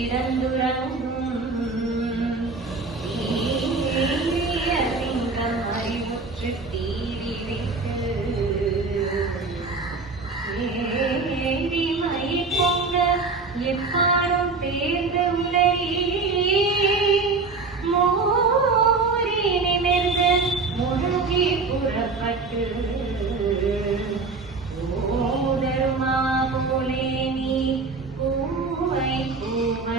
கிடந்துறங்கும் சிங்கம் அறிவுற்று தீரி வைத்து மயை பொங்க எப்பாரும் தேர்ந்து உலரி மோரி நிமிர்ந்து முழுகி புறப்பட்டு ஓதருமா போலே நீ பூவை பூவை